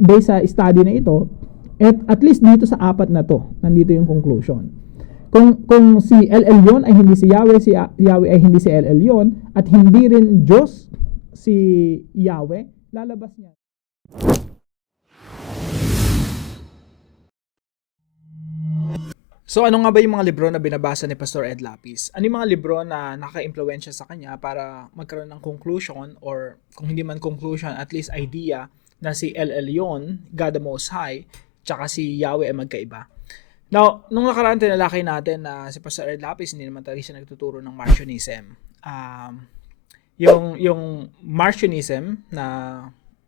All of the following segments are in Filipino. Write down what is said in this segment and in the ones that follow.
based sa study na ito, at least dito sa apat na to, nandito yung conclusion. Kung si LL yon ay hindi si Yahweh, si Yahweh ay hindi si LL yon, at hindi rin Diyos si Yahweh, lalabas niya. So ano nga ba yung mga libro na binabasa ni Pastor Ed Lapis? Ano yung mga libro na naka-impluwensya sa kanya para magkaroon ng conclusion, or kung hindi man conclusion, at least idea na si LL yon, God the Most High, tsaka si Yahweh ay magkaiba. Now, nung nakaraan tinalakay natin na si Pastor Ed Lapis hindi naman talaga siya nagtuturo ng Marcionism. Yung Marcionism na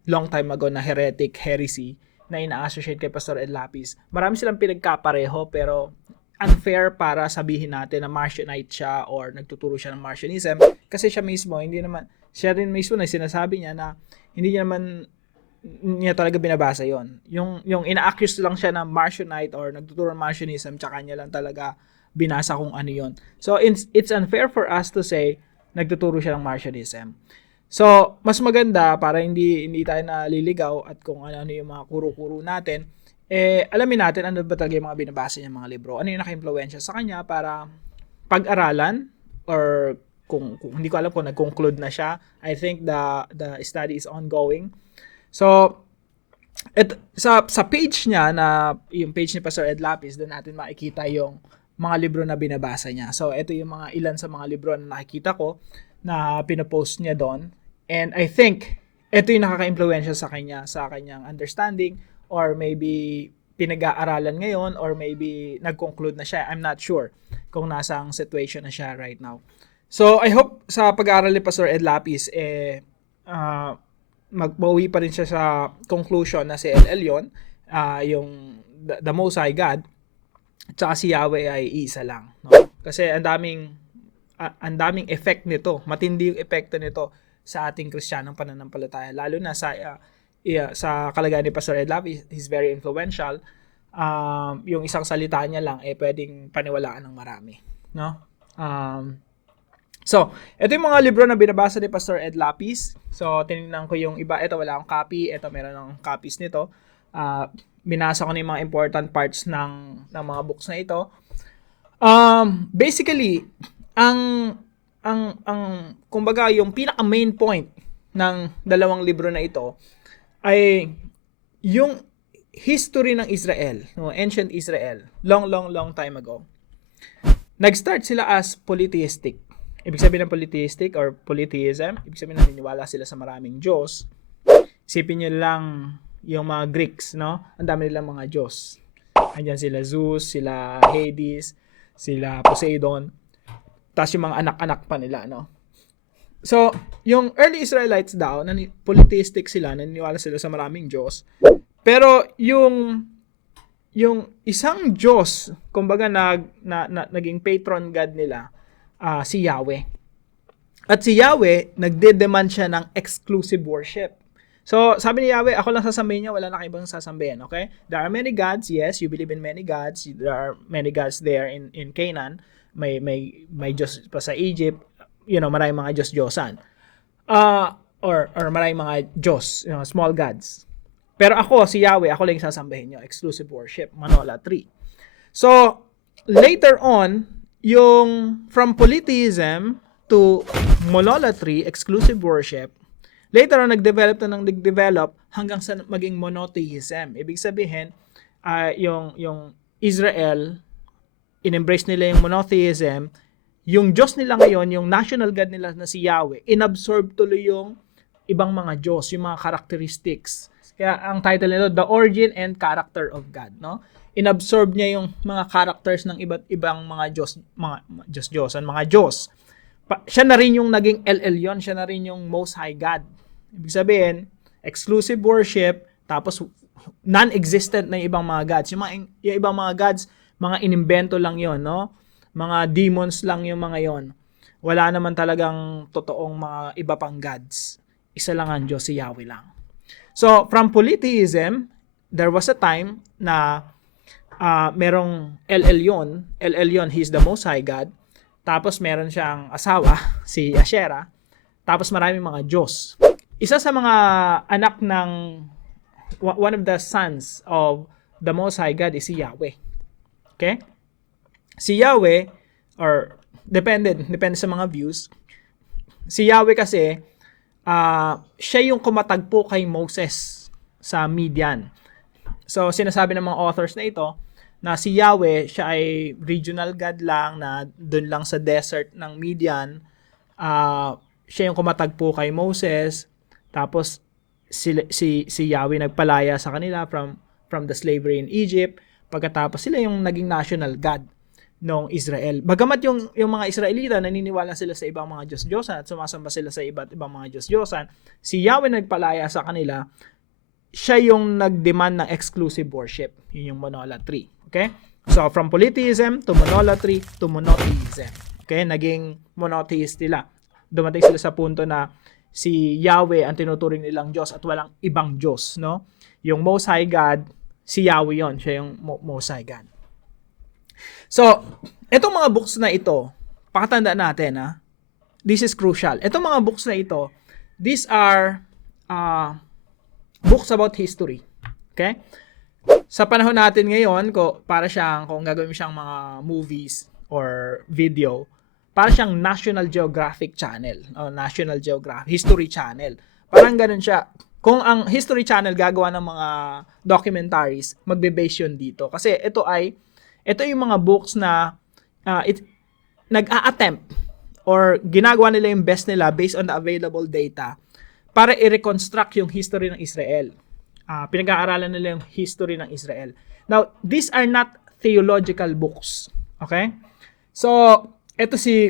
long time ago na heresy na ina-associate kay Pastor Ed Lapis, marami silang pinagkapareho pero unfair para sabihin natin na Marcionite siya or nagtuturo siya ng Marcionism, kasi siya rin mismo na sinasabi niya na hindi niya talaga binabasa yon. Yung ina-accuse lang siya na Marcionite or nagtuturo ng Marcionism, tsaka niya lang talaga binasa kung ano yon. So it's unfair for us to say nagtuturo siya ng Marcionism. So mas maganda para hindi tayo naliligaw at kung ano yung mga kuro-kuro natin, alamin natin ano ba talaga yung mga binabasa niya mga libro. Ano yung naka-impluwensya sa kanya para pag-aralan, or kung hindi ko alam kung nag-conclude na siya. I think the study is ongoing. So, sa page niya, na yung page ni Pastor Ed Lapis, doon natin makikita yung mga libro na binabasa niya. So, ito yung ilan sa mga libro na nakikita ko na pinopost niya doon. And I think, ito yung nakaka-impluwensya sa kanyang understanding, or maybe pinag-aaralan ngayon, or maybe nag-conclude na siya. I'm not sure kung nasang situation na siya right now. So, I hope sa pag-aaral ni Pastor Ed Lapis, magbawi pa rin siya sa conclusion na si LL yon, yung the Most High God, tsaka si Yahweh ay isa lang. No? Kasi ang daming effect nito, matindi yung epekto nito sa ating Kristiyanong pananampalataya, lalo na sa kalagayan ni Pastor Ed Lapis. He's very influential. Yung isang salita niya lang pwedeng paniwalaan ng marami, no? So, ito yung mga libro na binabasa ni Pastor Ed Lapis. So, tinignan ko yung iba. Ito wala akong copy. Ito meron ng copies nito. Binasa ko na yung mga important parts ng mga books na ito. Basically, ang kumbaga yung pinaka main point ng dalawang libro na ito ay yung history ng Israel, no? Ancient Israel, long time ago. Nag-start sila as polytheistic. Ibig sabihin ng polytheistic or polytheism, ibig sabihin naniniwala sila sa maraming Diyos. Isipin nyo lang yung mga Greeks, no? Ang dami nilang mga Diyos. Andiyan sila Zeus, sila Hades, sila Poseidon, tapos yung mga anak-anak pa nila, no? So, yung early Israelites daw, polytheistic sila, naniniwala sila sa maraming Diyos. Pero yung isang Diyos, kumbaga naging patron God nila, si Yahweh. At si Yahweh, nagde-demand siya ng exclusive worship. So, sabi ni Yahweh, ako lang sasambahin niya, wala na ibang sasambahin, okay? There are many gods, yes, you believe in many gods. There are many gods there in Canaan. May Diyos pa sa Egypt. Maraming mga Diyos-Diyosan. Or maraming mga Diyos, small gods. Pero ako, si Yahweh, ako lang yung sasambahin niyo. Exclusive worship, monolatry. So, later on, yung from polytheism to monolatry, exclusive worship, later on, nagdevelop hanggang sa maging monotheism. Ibig sabihin, yung Israel, in-embrace nila yung monotheism. Yung Diyos nila ngayon, yung national God nila na si Yahweh, inabsorb tuloy yung ibang mga Diyos, yung mga characteristics. Kaya ang title nito, The Origin and Character of God, no? Inabsorb niya yung mga characters ng iba't ibang mga Diyos, mga Diyos. Siya na rin yung naging LL yon, siya na rin yung Most High God. Ibig sabihin, exclusive worship, tapos non-existent na yung ibang mga gods. Yung ibang mga gods, mga inimbento lang yon, no? Mga demons lang yung mga yon. Wala naman talagang totoong mga iba pang gods. Isa lang ang Diyos, si Yahweh lang. So, from polytheism, there was a time na merong LL yon, he's the Most High God. Tapos meron siyang asawa, si Asherah. Tapos maraming mga Diyos. Isa sa mga anak ng one of the sons of the Most High God is si Yahweh. Okay? Si Yahweh, or depende sa mga views, si Yahweh kasi, siya yung kumatagpo kay Moses sa Midian. So, sinasabi ng mga authors na ito, na si Yahweh, siya ay regional God lang, na dun lang sa desert ng Midian, siya yung kumatagpo kay Moses, tapos si Yahweh nagpalaya sa kanila from the slavery in Egypt, pagkatapos sila yung naging national God ng Israel. Bagamat yung mga Israelita naniniwala sila sa ibang mga Diyos-Diyosan at sumasamba sila sa iba't ibang mga Diyos-Diyosan, si Yahweh nagpalaya sa kanila, siya yung nag-demand ng exclusive worship. Yun yung monolatry. Okay? So, from polytheism to monolatry to monotheism. Okay? Naging monotheist sila. Dumating sila sa punto na si Yahweh ang tinuturing nilang Diyos at walang ibang Diyos, no? Yung Most High God, si Yahweh yon, siya yung Most High God. So, etong mga books na ito, pakatandaan natin, this is crucial. Etong mga books na ito, these are books about history. Okay? Sa panahon natin ngayon, para siyang, kung gagawin mo siyang mga movies or video, para siyang National Geographic Channel o National Geographic History Channel. Parang ganun siya. Kung ang History Channel gagawa ng mga documentaries, magbe-base yun dito. Kasi ito yung mga books na nag-a-attempt or ginagawa nila yung best nila based on the available data para i-reconstruct yung history ng Israel. Pinag-aaralan nila yung history ng Israel. Now, these are not theological books. Okay? So, ito si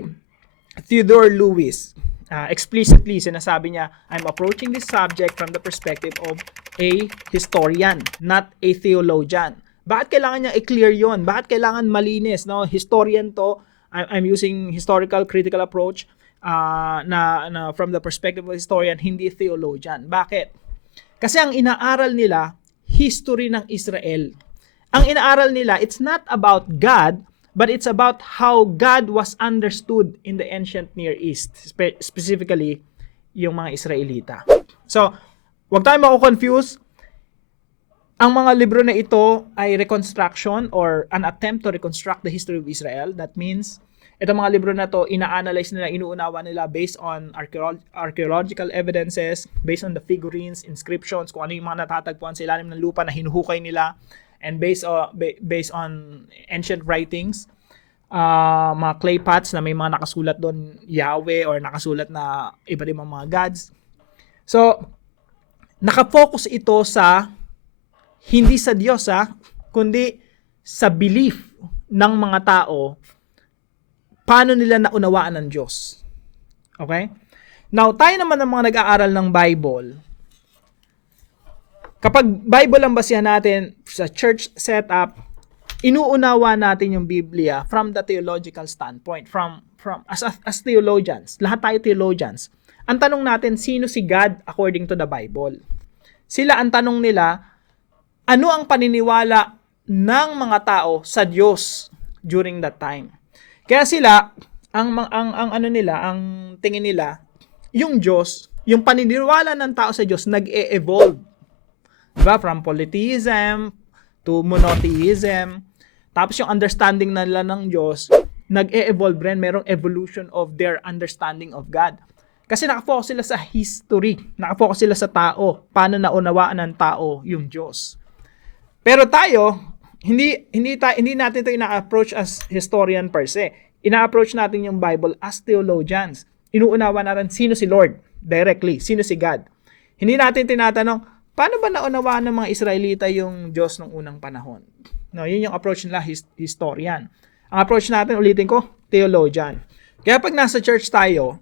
Theodore Lewis. Explicitly, sinasabi niya, I'm approaching this subject from the perspective of a historian, not a theologian. Bakit kailangan niya i-clear yon? Bakit kailangan malinis? No? Historian to. I'm using historical critical approach na from the perspective of a historian, hindi theologian. Bakit? Kasi ang inaaral nila, history ng Israel. Ang inaaral nila, it's not about God, but it's about how God was understood in the ancient Near East, specifically yung mga Israelita. So, wag tayong mako-confuse. Ang mga libro na ito ay reconstruction or an attempt to reconstruct the history of Israel. That means, itong mga libro na to, ina-analyze nila, inuunawa nila based on archaeological evidences, based on the figurines, inscriptions, kung ano yung mga natatagpuan sa ilalim ng lupa na hinuhukay nila, and based on ancient writings, mga clay pots na may mga nakasulat doon Yahweh or nakasulat na iba't ibang mga gods. So, nakafocus ito sa hindi sa Diyos kundi sa belief ng mga tao paano nila naunawaan ng Diyos. Okay? Now, tayo naman ng mga nag-aaral ng Bible, kapag Bible ang basihan natin sa church setup, inuunawa natin yung Biblia from the theological standpoint, from as theologians. Lahat tayo theologians. Ang tanong natin, sino si God according to the Bible? Sila, ang tanong nila, ano ang paniniwala ng mga tao sa Diyos during that time? Kaya sila, ang tingin nila, yung Diyos, yung paniniwala ng tao sa Diyos nag-e-evolve. Diba? From polytheism to monotheism. Tapos yung understanding nila ng Diyos, nag-e-evolve rin. Merong evolution of their understanding of God. Kasi nakafocus sila sa history. Nakafocus sila sa tao. Paano naunawaan ng tao yung Diyos. Pero tayo, hindi natin ito ina-approach as historian per se. Ina-approach natin yung Bible as theologians. Inuunawa natin sino si Lord directly. Sino si God. Hindi natin tinatanong, paano ba naunawaan ng mga Israelita yung Diyos nung unang panahon? No, yun yung approach nila, historian. Ang approach natin, ulitin ko, theologian. Kaya pag nasa church tayo,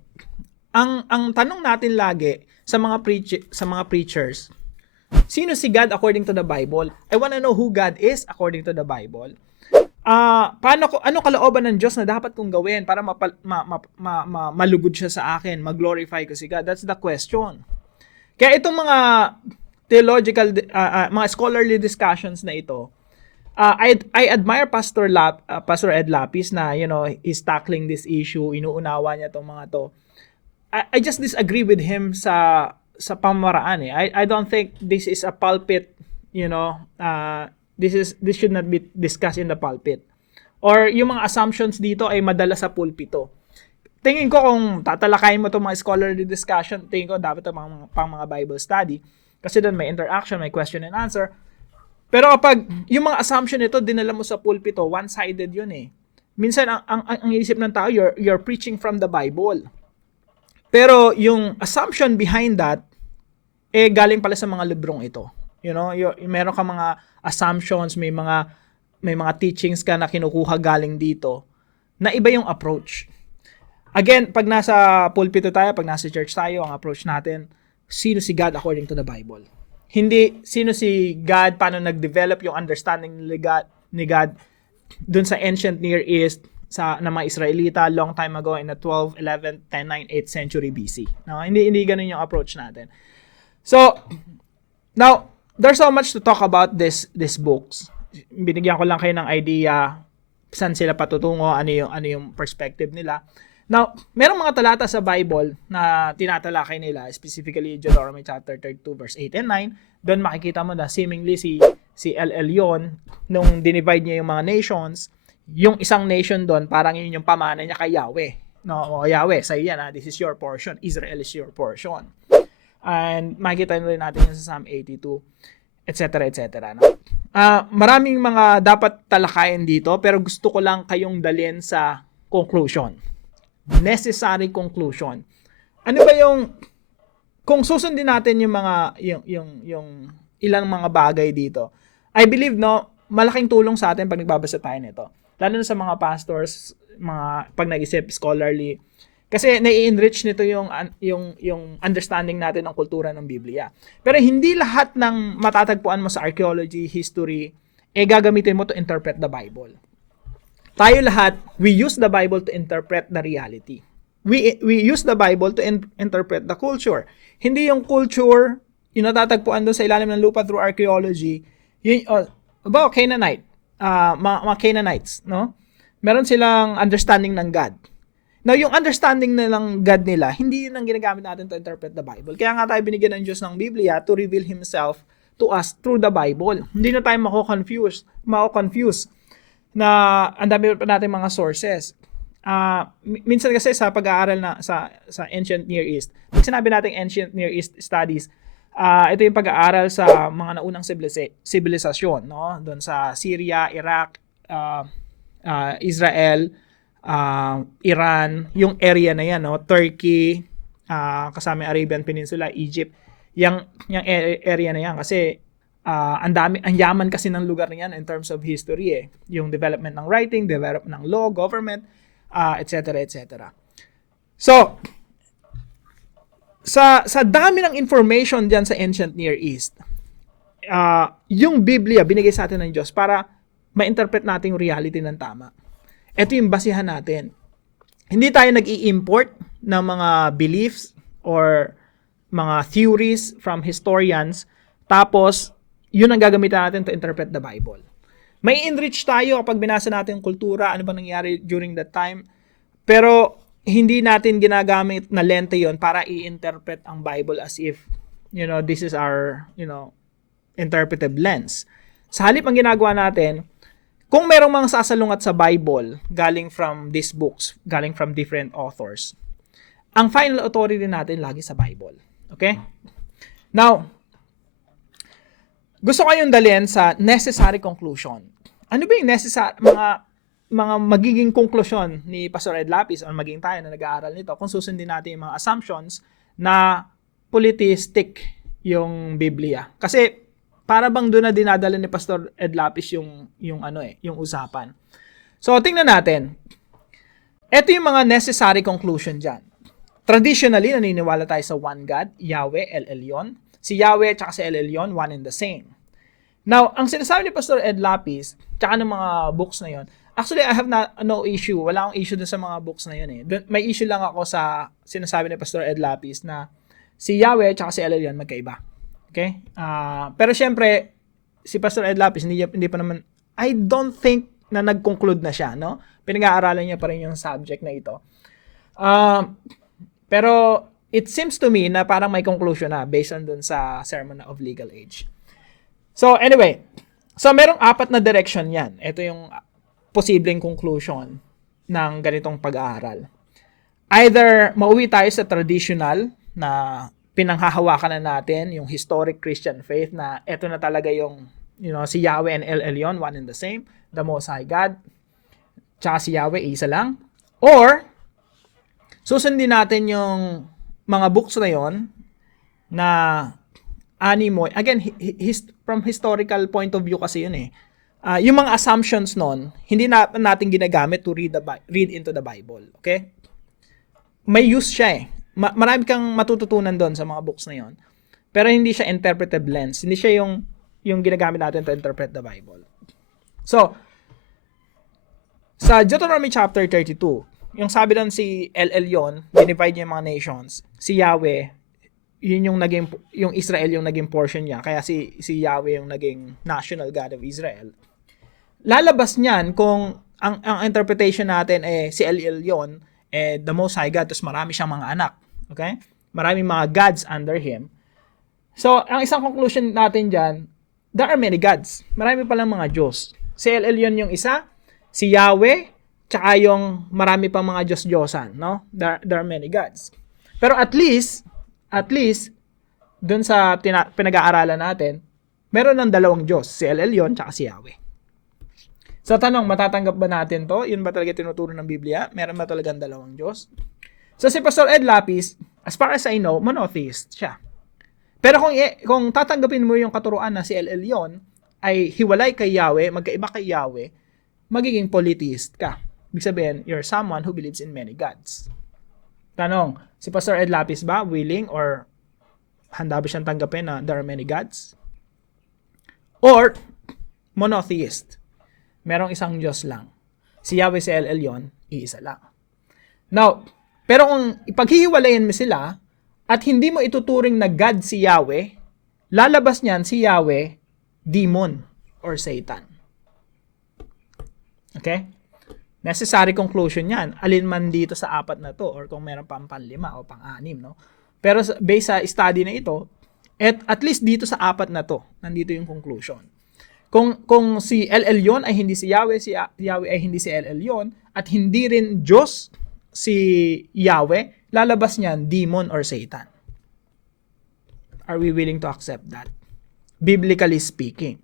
ang tanong natin lagi sa mga preachers, sino si God according to the Bible? I wanna know who God is according to the Bible. Ano kalooban ng Diyos na dapat kong gawin para malugod siya sa akin, mag-glorify ko si God? That's the question. Kaya itong mga theological, mga scholarly discussions na ito, I admire Pastor Ed Lapis na, he's tackling this issue, inuunawa niya itong mga to. I just disagree with him sa sa pamaraan eh. I don't think this is a pulpit, this should not be discussed in the pulpit. Or yung mga assumptions dito ay madala sa pulpito. Tingin ko kung tatalakayin mo itong mga scholarly discussion, tingin ko dapat ito pang mga Bible study. Kasi doon may interaction, may question and answer. Pero kapag yung mga assumption nito dinala mo sa pulpito, one-sided yun eh. Minsan ang isip ng tao, you're preaching from the Bible. Pero yung assumption behind that galing pala sa mga librong ito. Meron ka mga assumptions, may mga teachings ka na kinukuha galing dito na iba yung approach. Again, pag nasa pulpito tayo, pag nasa church tayo, ang approach natin, sino si God according to the Bible? Hindi sino si God, paano nag-develop yung understanding ni God dun sa ancient Near East ng mga Israelita long time ago in the 12, 11, 10, 9, 8th century BC. No, hindi ganun yung approach natin. So, now, there's so much to talk about these books. Binigyan ko lang kayo ng idea saan sila patutungo, ano yung perspective nila. Now, merong mga talata sa Bible na tinatalakay nila, specifically Deuteronomy chapter 32 verse 8 and 9. Doon makikita mo na seemingly si El Elyon, nung dinivide niya yung mga nations, yung isang nation doon, parang yun yung pamana niya kay Yahweh. No, Yahweh, sa'yo yan, this is your portion. Israel is your portion. And makikita rin natin yun sa Psalm 82, etc. etc. No? Maraming mga dapat talakayin dito, pero gusto ko lang kayong dalhin sa conclusion. Necessary conclusion. Ano ba yung kung susundin natin yung mga yung ilang mga bagay dito? I believe malaking tulong sa atin pag nagbabasa tayo nito. Lalo na sa mga pastors, pag nag-isip scholarly, kasi nai-enrich nito yung understanding natin ng kultura ng Biblia. Pero hindi lahat ng matatagpuan mo sa archaeology, history, gagamitin mo to interpret the Bible. Tayo lahat, we use the Bible to interpret the reality. We use the Bible to interpret the culture. Hindi yung culture, yung natatagpuan doon sa ilalim ng lupa through archaeology, about Canaanite, mga Canaanites, no? Meron silang understanding ng God. Now, yung understanding ng God nila, hindi yun ang ginagamit natin to interpret the Bible. Kaya nga tayo binigyan ng Diyos ng Biblia to reveal Himself to us through the Bible. Hindi na tayo mako-confuse na ang dami pa natin mga sources. Minsan kasi sa pag-aaral na sa Ancient Near East, pag sinabi natin Ancient Near East Studies, ito yung pag-aaral sa mga naunang sibilisasyon, no? Doon sa Syria, Iraq, Israel, Iran, yung area na yan, no? Turkey, kasama Arabian Peninsula, Egypt, yung area na yan kasi ang yaman kasi ng lugar niyan in terms of history yung development ng writing, development ng law, government, etc. etc. So sa dami ng information diyan sa ancient Near East, yung Biblia binigay sa atin ng Diyos para ma-interpret natin yung reality ng tama. Ito yung basihan natin. Hindi tayo nag-i-import ng mga beliefs or mga theories from historians, tapos yun ang gagamitin natin to interpret the Bible. May enrich tayo kapag binasa natin yung kultura, ano bang nangyari during that time, pero hindi natin ginagamit na lente yon para i-interpret ang Bible as if, this is our, interpretive lens. Sa halip, ang ginagawa natin, kung merong mga sasalungat sa Bible, galing from these books, galing from different authors, ang final authority natin lagi sa Bible. Okay? Now, gusto ko yung dalhin sa necessary conclusion. Ano ba yung necessary, mga magiging conclusion ni Pastor Ed Lapis o maging tayo na nag-aaral nito kung susundin natin yung mga assumptions na politistic yung Biblia. Kasi para bang doon na dinadala ni Pastor Ed Lapis yung usapan. So tingnan natin. Ito yung mga necessary conclusion diyan. Traditionally, naniniwala tayo sa one God, Yahweh, El Elyon. Si Yahweh at si El Elyon, one and the same. Now, ang sinasabi ni Pastor Ed Lapis, tsaka ng mga books na yon, actually, I have no issue. Wala akong issue dun sa mga books na yun May issue lang ako sa sinasabi ni Pastor Ed Lapis na si Yahweh at si El Elyon magkaiba. Okay? Pero syempre, si Pastor Ed Lapis, hindi pa naman, I don't think na nag-conclude na siya, no? Pinag-aaralan niya pa rin yung subject na ito. Pero it seems to me na parang may conclusion na based on dun sa Sermon of Legal Age. So anyway, so merong 4 na direction yan. Ito yung posibleng conclusion ng ganitong pag-aaral. Either mauwi tayo sa traditional na pinanghahawakan na natin, yung historic Christian faith na ito na talaga yung, si Yahweh and El Elyon, one and the same, the Most High God, tsaka si Yahweh, isa lang. Or, susundin natin yung mga books na yon na animo. Again, from historical point of view kasi yun eh. Yung mga assumptions nun, hindi natin ginagamit to read into the Bible. Okay? May use siya eh. Marami kang matututunan doon sa mga books na yon. Pero hindi siya interpretive lens. Hindi siya yung ginagamit natin to interpret the Bible. So, sa Deuteronomy chapter 32, yung sabi doon si El Elyon, dinivide niya yung mga nations. Si Yahweh, yun yung Israel yung naging portion niya. Kaya si Yahweh yung naging national God of Israel. Lalabas niyan kung ang interpretation natin si El Elyon, the Most High God, tapos marami siyang mga anak. Okay? Maraming mga gods under him. So, ang isang conclusion natin dyan, there are many gods. Marami palang mga Diyos. Si El Elyon yung isa, si Yahweh, tsaka yung marami pang mga Diyos-Diyosan. No? There are many gods. Pero at least, dun sa pinag-aaralan natin, meron ng 2 Diyos, si El Elyon, tsaka si Yahweh. Sa tanong, matatanggap ba natin to? Yun ba talaga tinuturo ng Biblia? Meron ba talagang 2 Diyos? So si Pastor Ed Lapis, as far as I know, monotheist siya. Pero kung tatanggapin mo yung katuruan na si El Elyon ay hiwalay kay Yahweh, magkaiba kay Yahweh, magiging polytheist ka. Ibig sabihin, you're someone who believes in many gods. Tanong, si Pastor Ed Lapis ba willing or handa ba siyang tanggapin na there are many gods? Or monotheist? Merong isang Diyos lang. Si Yahweh, si El Elyon, iisa lang. Now, pero kung ipaghihiwalayan mo sila at hindi mo ituturing na God si Yahweh, lalabas niyan si Yahweh, demon or Satan. Okay? Necessary conclusion yan. Alin man dito sa 4 na to or kung meron pang 5 o pang-6, no? Pero based sa study na ito, at least dito sa 4 na to, nandito yung conclusion. Kung si El Elyon ay hindi si Yahweh, si Yahweh ay hindi si El Elyon, at hindi rin Diyos si Yahweh, lalabas niyan demon or Satan. Are we willing to accept that? Biblically speaking.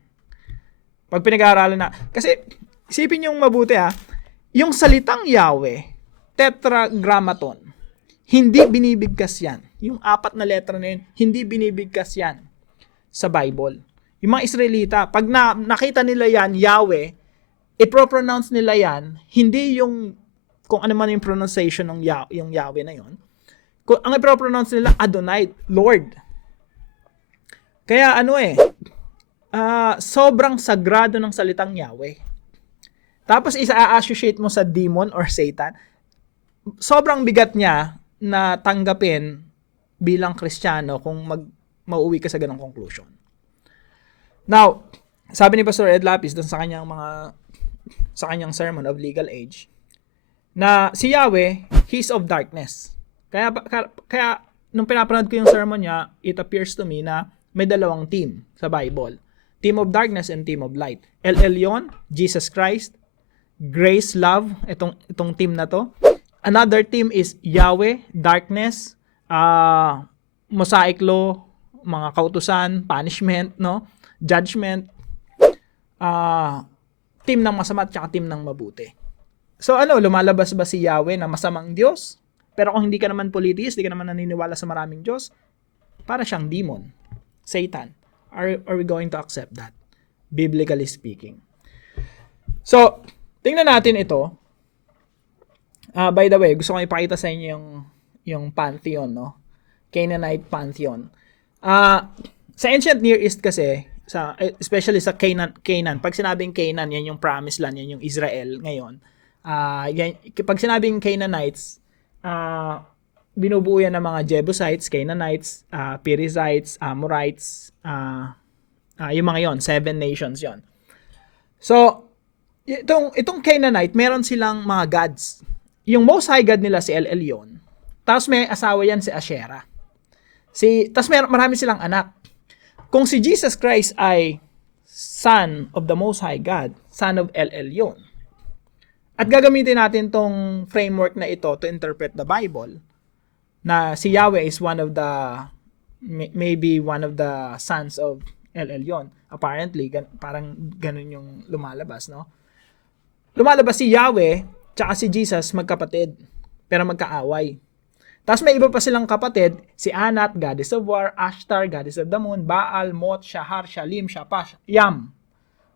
Pag pinag-aaralan na, kasi isipin yung mabuti yung salitang Yahweh, tetragrammaton, hindi binibigkas yan. Yung 4 na letra na yun, hindi binibigkas yan sa Bible. Yung mga Israelita, pag nakita nila yan, Yahweh, i-pronounce nila yan, hindi yung kung ano man yung pronunciation ng yung Yahweh na yon. Ang i-pronounce nila, Adonai, Lord. Kaya sobrang sagrado ng salitang Yahweh. Tapos isa-associate mo sa demon or Satan, sobrang bigat niya na tanggapin bilang Kristiyano kung mauwi ka sa ganong conclusion. Now, sabi ni Pastor Ed Lapis doon sa kanyang Sermon of Legal Age, na si Yahweh, He's of darkness. Kaya nung pinapanood ko yung sermon niya, it appears to me na may 2 team sa Bible. Team of darkness and team of light. El Elyon, Jesus Christ, grace, love, itong team na to. Another team is Yahweh, darkness, Mosaic law, mga kautusan, punishment, no? Judgment, team ng masama at team ng mabuti. So lumalabas ba si Yahweh na masamang Diyos? Pero kung hindi ka naman polytheist, hindi ka naman naniniwala sa maraming Diyos, para siyang demon, Satan. Are we going to accept that? Biblically speaking. So, tingnan natin ito. By the way, gusto kong ipakita sa inyo yung pantheon, no? Canaanite pantheon. Sa ancient Near East kasi, especially sa Canaan, pag sinabing Canaan, yan yung promised land, yan yung Israel ngayon. Pag sinabing Canaanites, binubuo yan ng mga Jebusites, Canaanites, Perizzites, Amorites, yung mga yon, 7 nations yon. So, itong Canaanite, meron silang mga gods. Yung Most High God nila si El Elyon, Tapos may asawa yan si Asherah. Tapos marami silang anak. Kung si Jesus Christ ay Son of the Most High God, Son of El Elyon, at gagamitin natin tong framework na ito to interpret the Bible, na si Yahweh is maybe one of the sons of El Elyon. Apparently, parang ganun yung lumalabas, no? Lumalabas si Yahweh tsaka si Jesus magkapatid, pero magkaaway. Tapos may iba pa silang kapatid, si Anat, goddess of war, Ashtar, goddess of the moon, Baal, Mot, Shahar, Shalim, Shapash, Yam.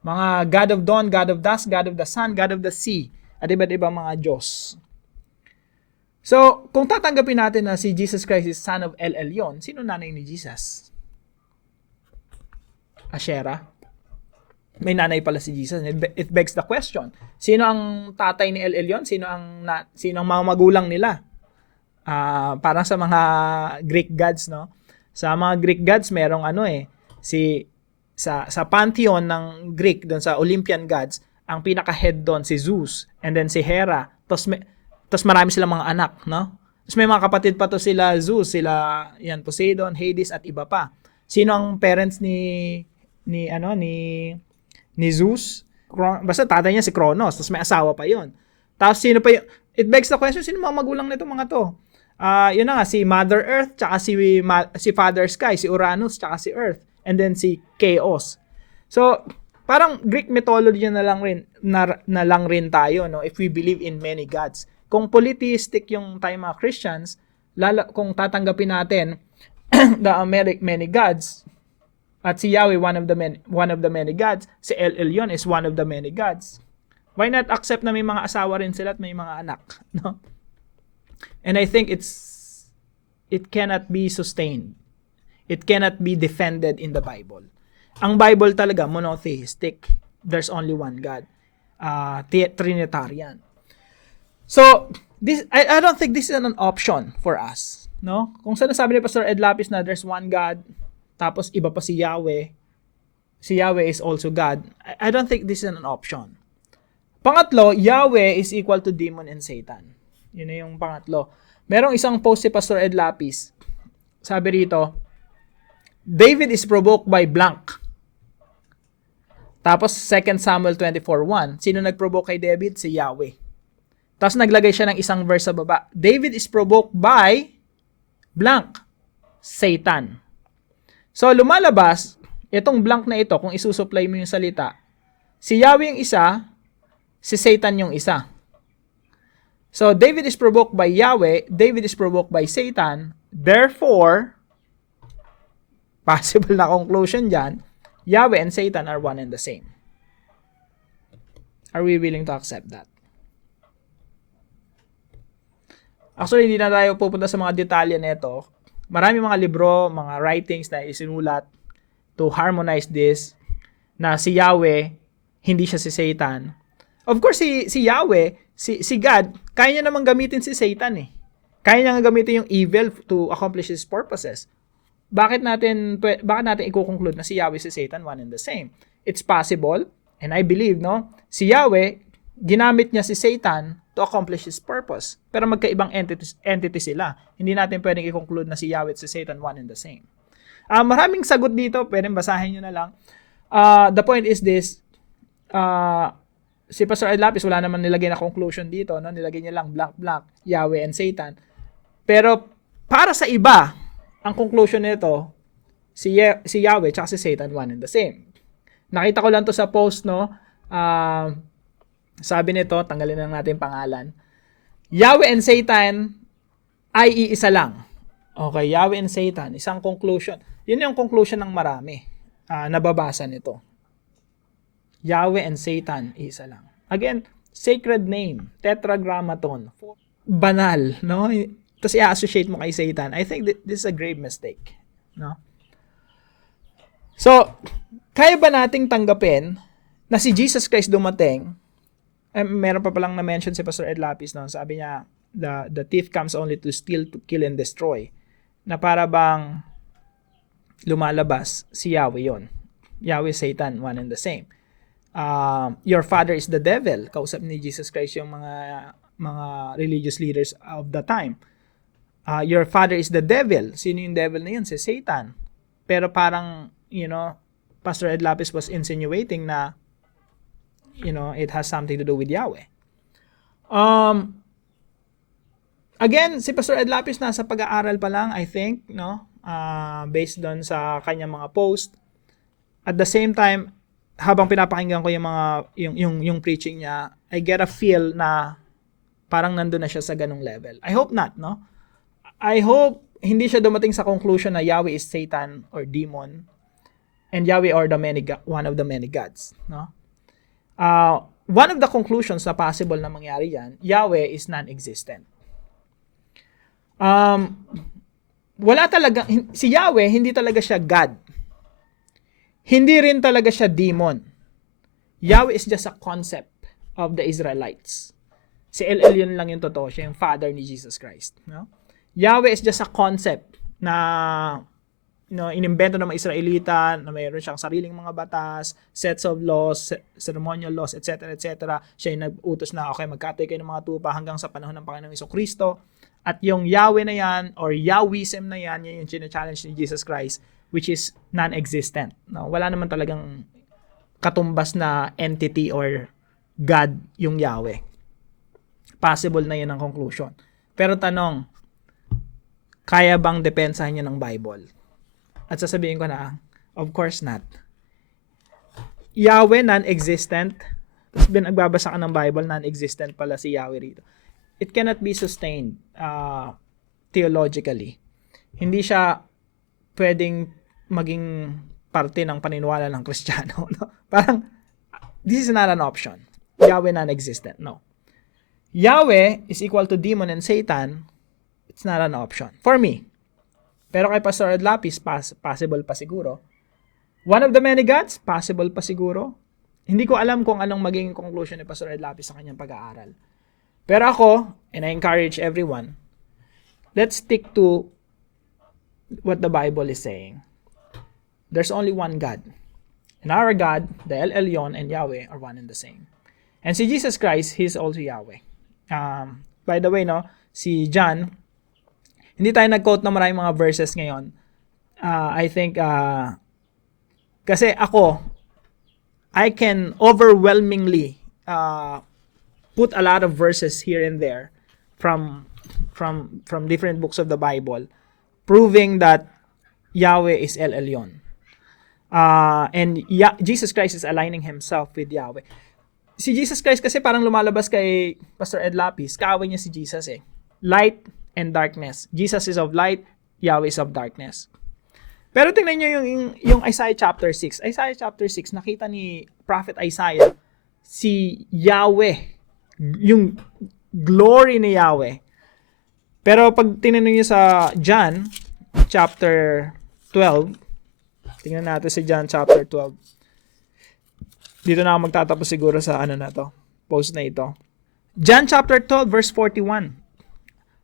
Mga god of dawn, god of dusk, god of the sun, god of the sea, at iba't ibang mga Diyos. So, kung tatanggapin natin na si Jesus Christ is son of El Elyon, sino nanay ni Jesus? Asherah? May nanay pala si Jesus. It begs the question, sino ang tatay ni El Elyon? Sino ang mga magulang nila? Parang sa mga Greek gods, no? Sa mga Greek gods, merong sa pantheon ng Greek, doon sa Olympian gods, ang pinaka-head doon si Zeus, and then si Hera. Tapos marami silang mga anak, no? Tapos may mga kapatid pa to sila Zeus, Poseidon, Hades at iba pa. Sino ang parents ni Zeus? Basta tatay niya si Kronos, tapos may asawa pa 'yon. Tapos sino pa it begs the question, sino mga magulang nito mga to? Yun na nga, si Mother Earth, tsaka si Father Sky, si Uranus, tsaka si Earth, and then si Chaos. So, parang Greek mythology na lang rin tayo, no? If we believe in many gods. Kung polytheistic yung tayo mga Christians, kung tatanggapin natin the many gods, at si Yahweh one of the many gods, si El Elyon is one of the many gods, why not accept na may mga asawa rin sila at may mga anak, no? And I think it cannot be sustained. It cannot be defended in the Bible. Ang Bible talaga monotheistic. There's only one God. Trinitarian. So, I don't think this is an option for us, no? Kung sinasabi ni Pastor Ed Lapis na there's one God, tapos iba pa si Yahweh. Si Yahweh is also God. I don't think this is an option. Pangatlo, Yahweh is equal to demon and Satan. Yun na yung pangatlo. Merong isang post si Pastor Ed Lapis. Sabi rito, David is provoked by blank. Tapos 2 Samuel 24:1. Sino nag-provoke kay David? Si Yahweh. Tapos naglagay siya ng isang verse sa baba. David is provoked by blank. Satan. So lumalabas, itong blank na ito, kung isusupply mo yung salita, si Yahweh yung isa, si Satan yung isa. So, David is provoked by Yahweh, David is provoked by Satan, therefore, possible na conclusion dyan, Yahweh and Satan are one and the same. Are we willing to accept that? Actually, hindi na tayo pupunta sa mga detalye nito. Marami mga libro, mga writings na isinulat to harmonize this, na si Yahweh, hindi siya si Satan. Of course, si Yahweh, si God, kaya niya namang gamitin si Satan eh. Kaya niya nga gamitin yung evil to accomplish his purposes. Bakit natin i-conclude na si Yahweh si Satan one and the same? It's possible, and I believe, no? Si Yahweh, ginamit niya si Satan to accomplish his purpose. Pero magkaibang entity sila. Hindi natin pwedeng i-conclude na si Yahweh at si Satan one and the same. Maraming sagot dito, pwedeng basahin nyo na lang. The point is this, si Pastor Ed Lapis, wala naman nilagay na conclusion dito, no? Nilagay niya lang blank, Yahweh and Satan. Pero para sa iba, ang conclusion nito, si Yahweh at si Satan one and the same. Nakita ko lang to sa post, no? Sabi nito, tanggalin na natin pangalan. Yahweh and Satan ay iisa lang. Okay, Yahweh and Satan, isang conclusion. Yun yung conclusion ng marami. Nababasa nito. Yahweh and Satan, isa lang. Again, sacred name, tetragrammaton. Banal, no? Tapos i-associate mo kay Satan. I think this is a grave mistake, no? So, kaya ba nating tanggapin na si Jesus Christ dumating? Meron pa palang na-mention si Pastor Ed Lapis, no? Sabi niya, the thief comes only to steal, to kill, and destroy. Na para bang lumalabas si Yahweh yon. Yahweh, Satan, one and the same. Your father is the devil. Kausap ni Jesus Christ yung mga religious leaders of the time. your father is the devil. Sino yung devil na yun? Si Satan. Pero parang, Pastor Ed Lapis was insinuating na, it has something to do with Yahweh. Again, si Pastor Ed Lapis nasa pag-aaral pa lang, I think, based doon sa kanyang mga post. At the same time, habang pinapakinggan ko yung preaching niya, I get a feel na parang nandun na siya sa ganung level. I hope not, no? I hope hindi siya dumating sa conclusion na Yahweh is Satan or demon and Yahweh or one of the many gods, no? One of the conclusions na possible na mangyari yan, Yahweh is non-existent. Wala talaga, si Yahweh, hindi talaga siya God. Hindi rin talaga siya demon. Yahweh is just a concept of the Israelites. Si El Elyon lang yung totoo, siya yung father ni Jesus Christ. No? Yahweh is just a concept na inimbento ng mga Israelita, na mayroon siyang sariling mga batas, sets of laws, ceremonial laws, etc., etc. Siya yung nag-utos na, okay, magkatay kayo ng mga tupa hanggang sa panahon ng Panginoong Jesucristo. At yung Yahweh na yan, or Yahwism na yan, yan yung challenge ni Jesus Christ, which is non-existent. No? Wala naman talagang katumbas na entity or God yung Yahweh. Possible na yun ang conclusion. Pero tanong, kaya bang depensahan niya ng Bible? At sasabihin ko na, of course not. Yahweh, non-existent. Tapos nagbabasa ka ng Bible, non-existent pala si Yahweh rito. It cannot be sustained theologically. Hindi siya pwedeng maging parte ng paniniwala ng Kristiyano. No? Parang, this is not an option. Yahweh non-existent. No. Yahweh is equal to demon and Satan. It's not an option. For me. Pero kay Pastor Ed Lapis, possible pa siguro. One of the many gods, possible pa siguro. Hindi ko alam kung anong magiging conclusion ni Pastor Ed Lapis sa kanyang pag-aaral. Pero ako, and I encourage everyone, let's stick to what the Bible is saying. There's only one God. And our God, the El Elyon and Yahweh are one and the same. And si Jesus Christ, He's also Yahweh. By the way, si John, hindi tayo nag-quote na maraming mga verses ngayon. I think, kasi ako, I can overwhelmingly put a lot of verses here and there from different books of the Bible proving that Yahweh is El Elyon. And Jesus Christ is aligning Himself with Yahweh. Si Jesus Christ kasi parang lumalabas kay Pastor Ed Lapis, kaaway niya si Jesus eh. Light and darkness. Jesus is of light, Yahweh is of darkness. Pero tingnan niyo yung Isaiah chapter 6. Isaiah chapter 6, nakita ni Prophet Isaiah si Yahweh, yung glory ni Yahweh. Pero pag tinanong niyo sa John chapter 12, tingnan natin si John chapter 12. Dito na ako magtatapos siguro sa post na ito. John chapter 12 verse 41.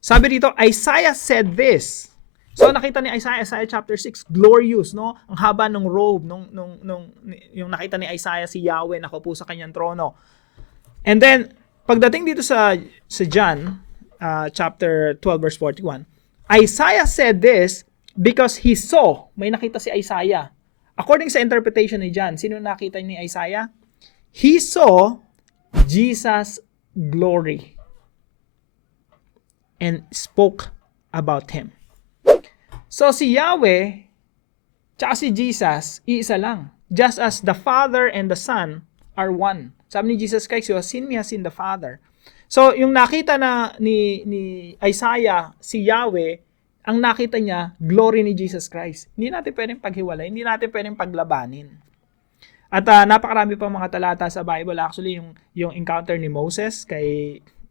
Sabi dito, Isaiah said this. So nakita ni Isaiah chapter 6, glorious, no? Ang haba ng robe yung nakita ni Isaiah si Yahweh nakaupo sa kanyang trono. And then pagdating dito sa John chapter 12 verse 41, Isaiah said this because he saw, may nakita si Isaiah. According sa interpretation ni John, sino nakita ni Isaiah? He saw Jesus' glory and spoke about Him. So si Yahweh tsaka si Jesus, iisa lang. Just as the Father and the Son are one. Sabi ni Jesus Christ, who has seen me has seen the Father. So yung nakita na ni Isaiah, si Yahweh, ang nakita niya, glory ni Jesus Christ. Hindi natin pwedeng paghiwalay, hindi natin pwedeng paglabanin. At napakarami pa mga talata sa Bible. Actually, yung encounter ni Moses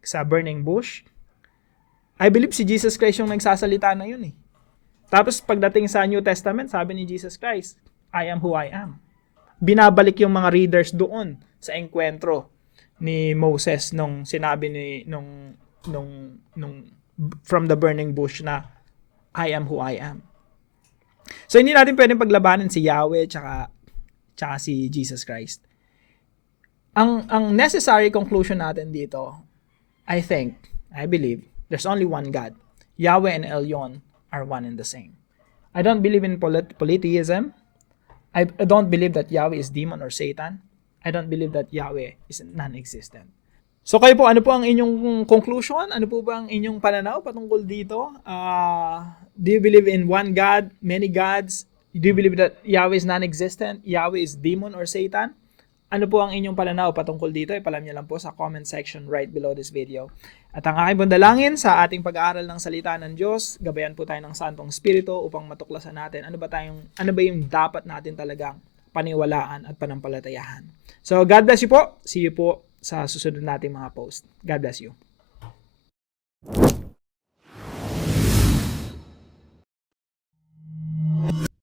sa burning bush, I believe si Jesus Christ yung nagsasalita na yun eh. Tapos pagdating sa New Testament, sabi ni Jesus Christ, I am who I am. Binabalik yung mga readers doon sa enkwentro ni Moses nung sinabi nung from the burning bush na I am who I am. So hindi natin pwedeng paglabanan si Yahweh tsaka si Jesus Christ. Ang necessary conclusion natin dito, I believe, there's only one God. Yahweh and Elyon are one and the same. I don't believe in polytheism. I don't believe that Yahweh is demon or Satan. I don't believe that Yahweh is non-existent. So kayo po, ano po ang inyong conclusion? Ano po ba ang inyong pananaw patungkol dito? Do you believe in one God, many gods? Do you believe that Yahweh is non-existent? Yahweh is demon or Satan? Ano po ang inyong pananaw patungkol dito? Ipalam niyo lang po sa comment section right below this video. At ang aking pandalangin sa ating pag-aaral ng salita ng Diyos, gabayan po tayo ng Santong Espiritu upang matuklasan natin ano ba yung dapat natin talagang paniwalaan at panampalatayahan. So God bless you po. See you po sa susunod nating mga post. God bless you.